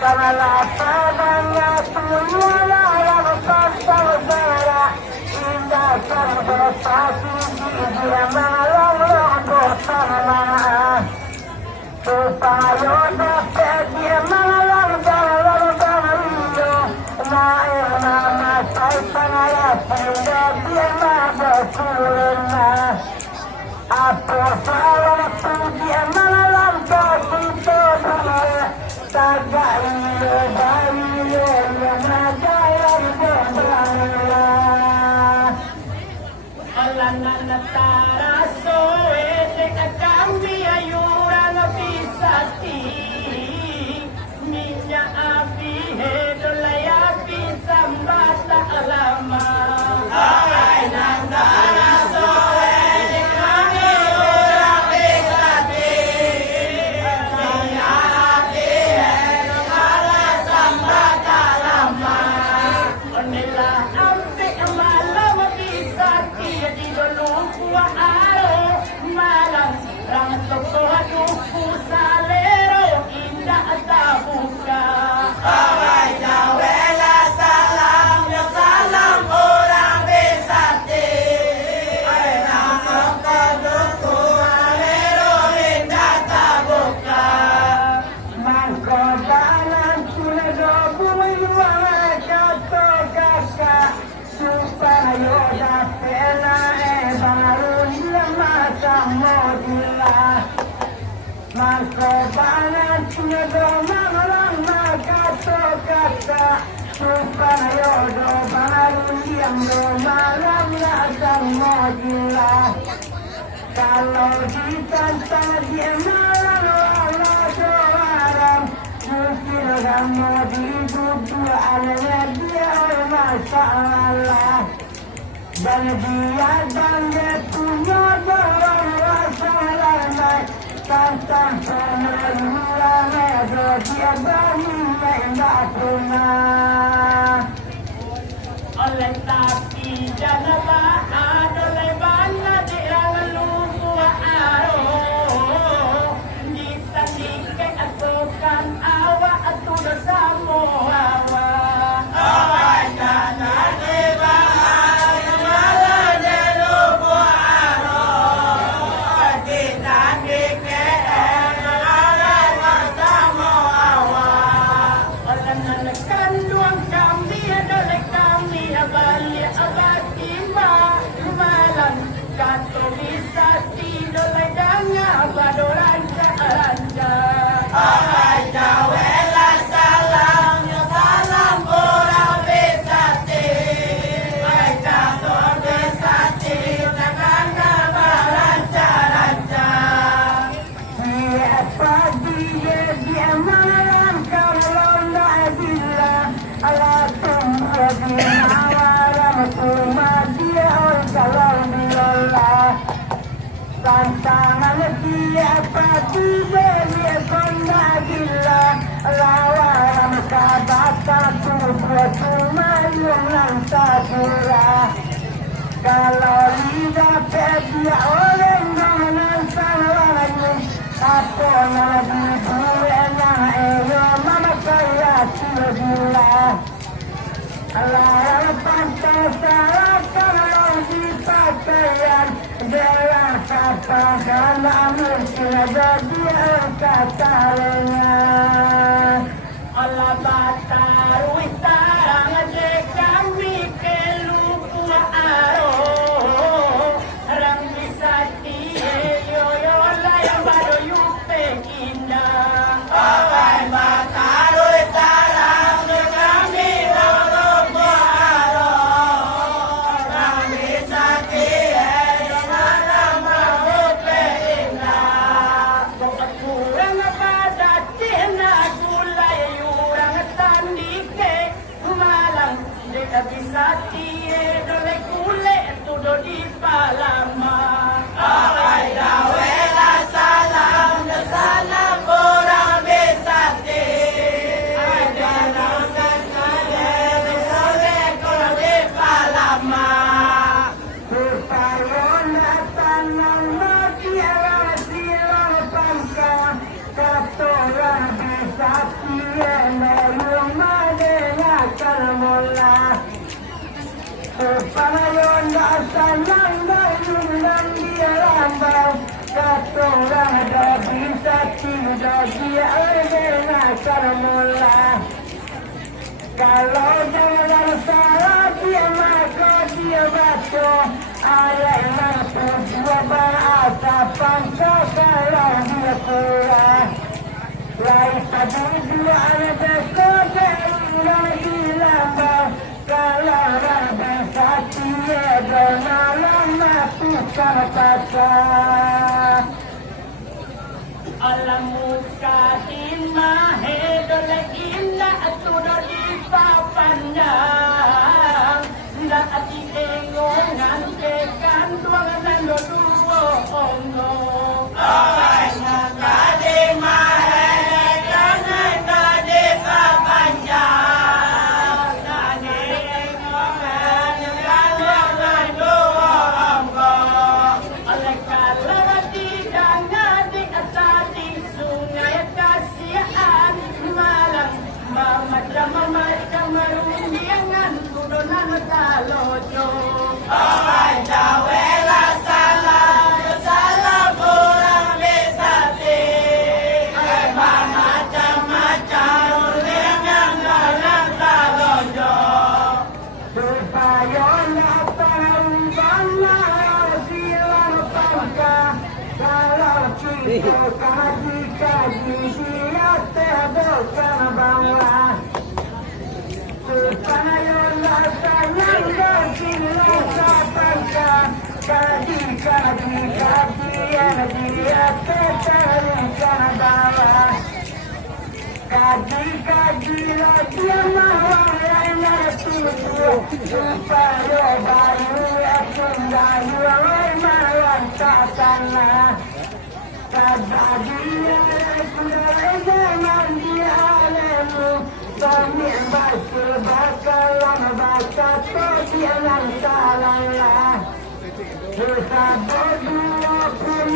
Karena padanya semua yang bersaudara, indah terbersatu dia malam bersama. Supaya dapat dia malam dalam naik nama saya pengarap hingga dia berkulina. Apa salah dia malam kasih terbaik. Tagay bayi yang nagayang berdarah. Alana nataraso ete kakambi ayuran pisati. Minya api hedolaya pisambata alama. Ay nataraso ete kami ayuran pisati. Mangkobanan sinodoma kata supaya do baru yang do malam ladang mojila. Kalau ditantang dia malam Allah doaram, mungkin kamu hidup dua anaknya dia masalah. Dan dia dan dia punya dorong masalah. Tantang peneluran ego dia bani tidak pernah. Oleh tapi janganlah ada lebana di lalu aro. Kita tiket atukan awak atu bersama awak. Awak jangan lebana malah delu aro. Kita tiket kandung kami adalah kami abali abadi malam kato bisa tidur ledangnya badoranca aranja. Ay jawela salam ya salam orang besati. Ay kato besati nagana baranca aranja. Siapa dia malam kalau Allah tunggu di malam dia kalau Allah tantangan dia pasti dia kondagila lawan kabata tubuh cuma yang sakura. Kalau lidah dia orang dengan salahnya apa lagi buena mama saya sudah Allah pantas salah kalau dipakaian dia katakan mungkin dia katanya Allah bataru tarang je kami kelupu aro rang bisa yo la yang baru yupe indah awai bataru tarang je kami kelupu aro rang bisa yo la baru yupe indah kurang pada cina gulai yurang tandike malang deka bisa dole kule tudo di palama awai dawela salam da salam orang besate ada nangkan kaya dole kule di palama supaya natanang mati ala silang pangka katora besate Kalau jangan salah dia maka dia baca ayat yang tujuh bahasa bangsa kalau dia kurang. Lain tadi dua ada kode yang dilambang kalau ada satu dalam matukan kata. Alamu kadima hedol inna atudo di papandang na ati engongan tekan duangan doduo ono ay na kadima hedekan na di papandang na ati engongan tekan duangan doduo ono oleh kalawati dana di atati sungai kasihan malang mamadra marundiangan turunan talojo ay jawela salam salam kurang bisati ay macam-macam rundiangan dalam talojo supaya lapang bangau silang pangka kalau kita kaji-kaji dia terbukan bangla supaya lapang silang pangka kaji-kaji dia terbukan bangla kaji-kaji dia mawang yang ngerti supaya bayu aku bayu malam takkanlah kejadian zaman dia lemu kami baca bakalan baca kejian salahlah kita berdua pun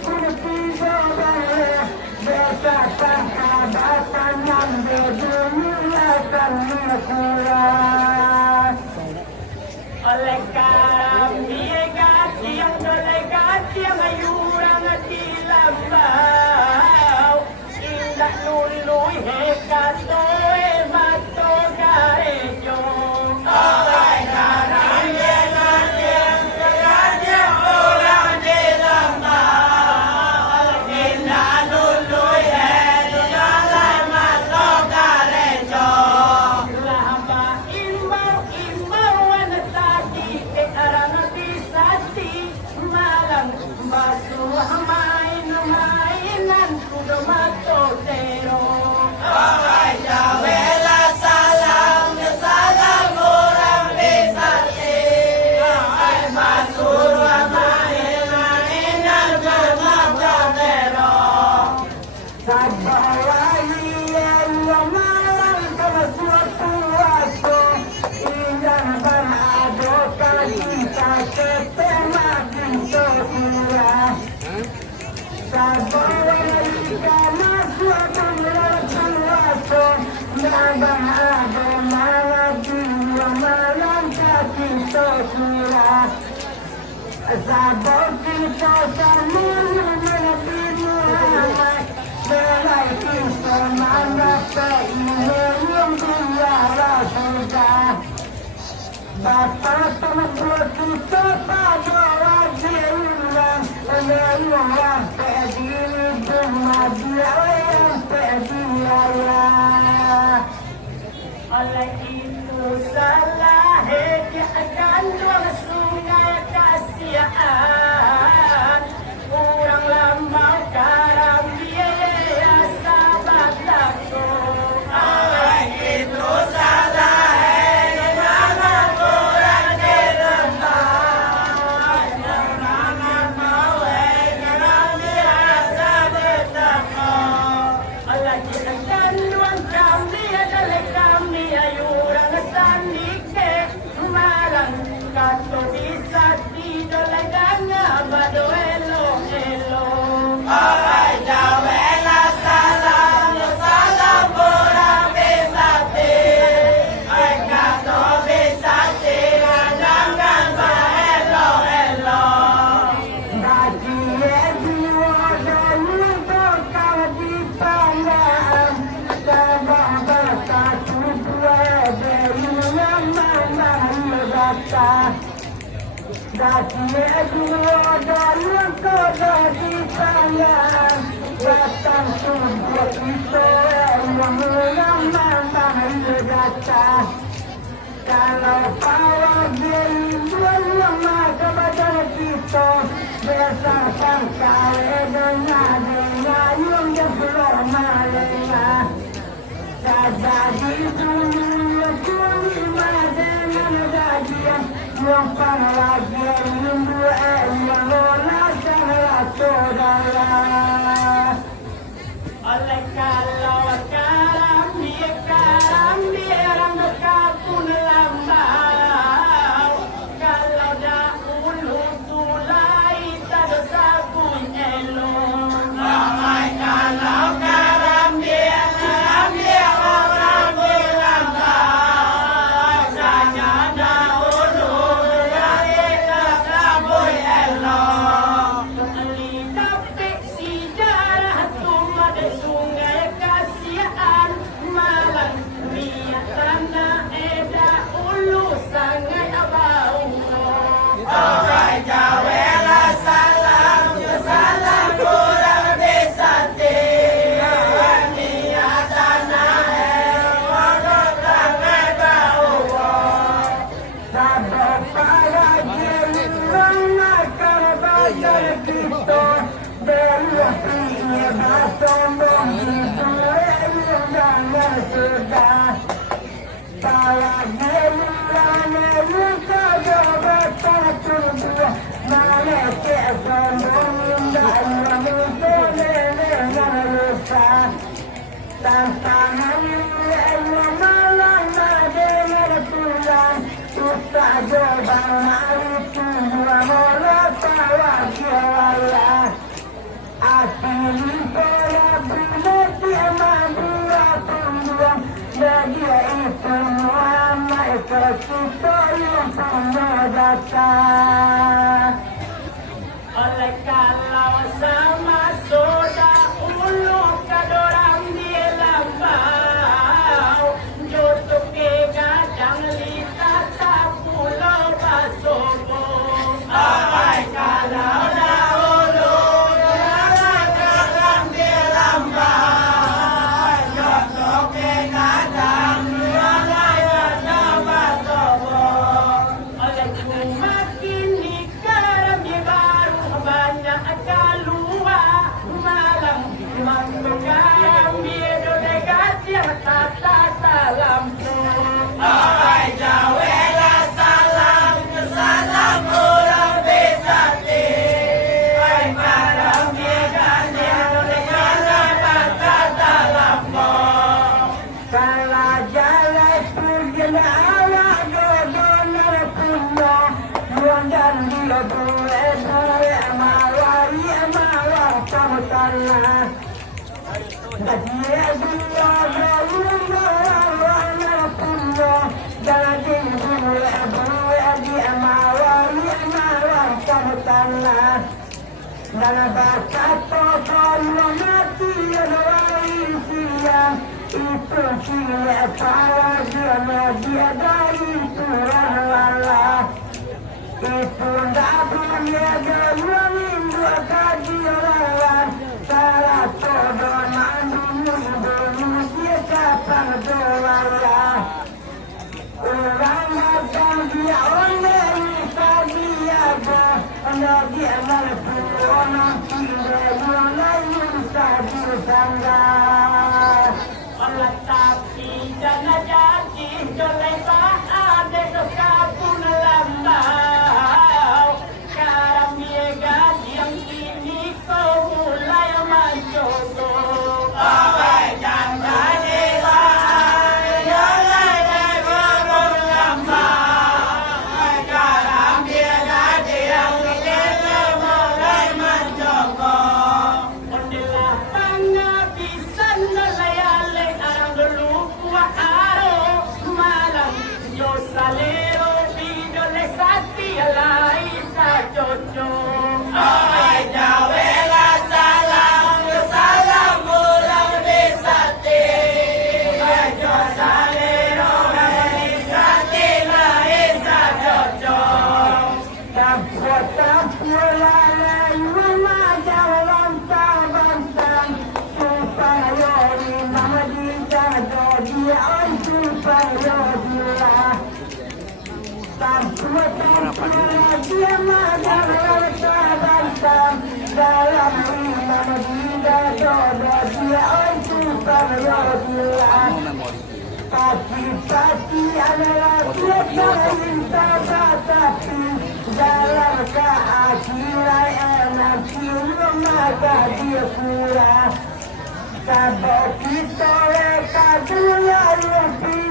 pun tiga balik berkata kabatan yang berdunia kami kurang oleh kami gati yang oleh gati yang ayurang di lambau indah lului hekatoe mato garejo oleh karang yenan yang orang di lambau indah lului hekatoe mato garejo lamba imbau tadi ke arang disati malam basuh mainan kudo mato tero ay jawela salam salam orang bisati ay basuh mainan kudo mato tero sabawai yang malam kesuatu waktu indah berado kita ketema pintu surah sabawai karena suatu suatu nabang ada malam dua malam pintu surah sabawai kita semua Nabi Muhammad belai kita mana keinginan dia Rasulullah Bapak teman kita pada wajibnya menerima pediri bermadia yang pedira oleh itu salah dia akan dua sungai kasihan orang lama karam biaya sahabat aku oleh itu salah Dati dua dalam kau sayang, datang sebuah kita yang lama data. Kalau pawang belum kepada kita, bersama kau dengan yang belum malena. Jadi dulu cuma dengan gajian yang lagi rindu yang rasa saudara. Oleh kalau karam dia rambut pun lambau. Kalau dahulu tulai tak sabun elong. Ramai kalau karam dia rambut lambau. Saja dahulu tulai tak sabun elong. Tapi sejarah cuma ada sungai kasihan malang niat tanah eda ulu sangai abau. Orang Jawa salam kurang besati. Niat tanah eda ulu sangai abau. Sabab para jiran akan bayar kita. Berlakunya sombong itu jangan sudah. Salah gelana luka jabatan tubuh. Mana kesombong dan dengan luka. Tantangan yang malang dengan tulang. Ustaz jabang mari tujuan mola tawa kiala. Asli para bukti mamua tungguan bagi itu Muhammad kita yang pemodata. Oleh kalau sama soda ulu kadorang di lambau jodoh ke gadang lita tak pulau basobo. Oleh kalau dahulu dalam bahasa kalau mati siang itu siap para dia dari Tuhan Allah itu dapurnya dua minggu kajian salah todonan dulu dia kapan doa orang akan dia oleh dia dia orang tidak yang saja sangga Allah tapi jangan jadi jolepa ada dokapun lambau karam biega yang kini kau mulai mencoba awal jangan lambau karam biega yang kini dia dalam sahabat dalam imam dia doa dia untuk berdoa. Pagi-pagi adalah kita minta tapi dalam keakhiran enak maka dia pulang. Kalau kita reka dunia lebih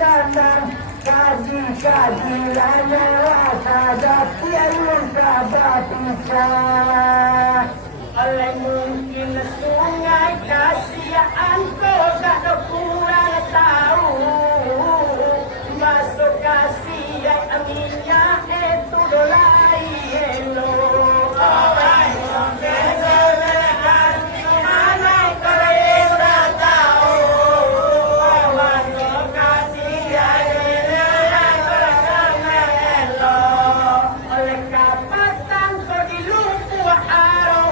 dan kaji-kajian rasa dati ayun kabapisa. Oleh mungkin sungai kasihan